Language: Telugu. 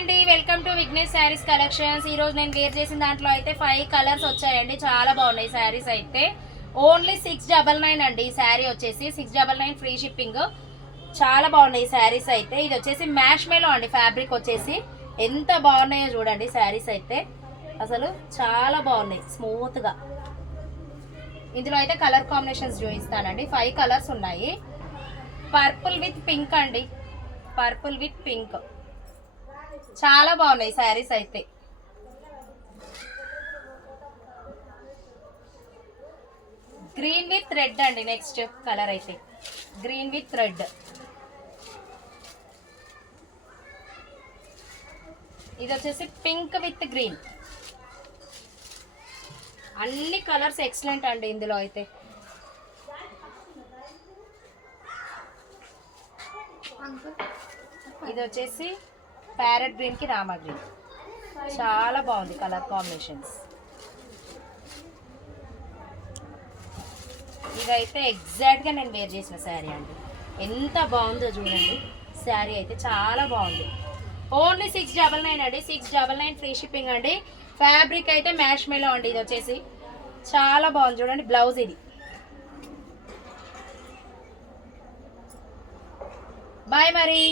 అండి, welcome to Vignesh saris collections. ఈ రోజు నేను వేర్ చేసిన దాంట్లో అయితే 5 కలర్స్ వచ్చాయండి. చాలా బాగున్నాయి శారీస్ అయితే. ఓన్లీ 699 అండి. ఈ శారీ వచ్చేసి 699 ఫ్రీ షిప్పింగ్. చాలా బాగున్నాయి శారీస్ అయితే. ఇది వచ్చేసి మ్యాష్ మేలో అండి. ఫ్యాబ్రిక్ వచ్చేసి ఎంత బాగున్నాయో చూడండి శారీస్ అయితే. అసలు చాలా బాగున్నాయి స్మూత్ గా. ఇందులో అయితే కలర్ కాంబినేషన్స్ చూపిస్తానండి. 5 కలర్స్ ఉన్నాయి. పర్పుల్ విత్ పింక్ అండి. పర్పుల్ విత్ పింక్ చాలా బాగున్నాయి శారీస్ అయితే. గ్రీన్ విత్ రెడ్ అండి. నెక్స్ట్ కలర్ అయితే గ్రీన్ విత్ రెడ్. ఇది వచ్చేసి పింక్ విత్ గ్రీన్. అన్ని కలర్స్ ఎక్సలెంట్ అండి ఇందులో అయితే. ఇది వచ్చేసి ప్యారెట్ గ్రీన్ కి రామా గ్రీన్. చాలా బాగుంది కలర్ కాంబినేషన్స్. ఇదైతే ఎగ్జాక్ట్ గా నేను వేర్ చేసిన శారీ అండి. ఎంత బాగుందో చూడండి శారీ అయితే. చాలా బాగుంది. ఓన్లీ 699 అండి. 699 ఫ్రీ షిప్పింగ్ అండి. ఫ్యాబ్రిక్ అయితే మ్యాష్ మేలో అండి. ఇది వచ్చేసి చాలా బాగుంది చూడండి. బ్లౌజ్ ఇది. బాయ్ మరి.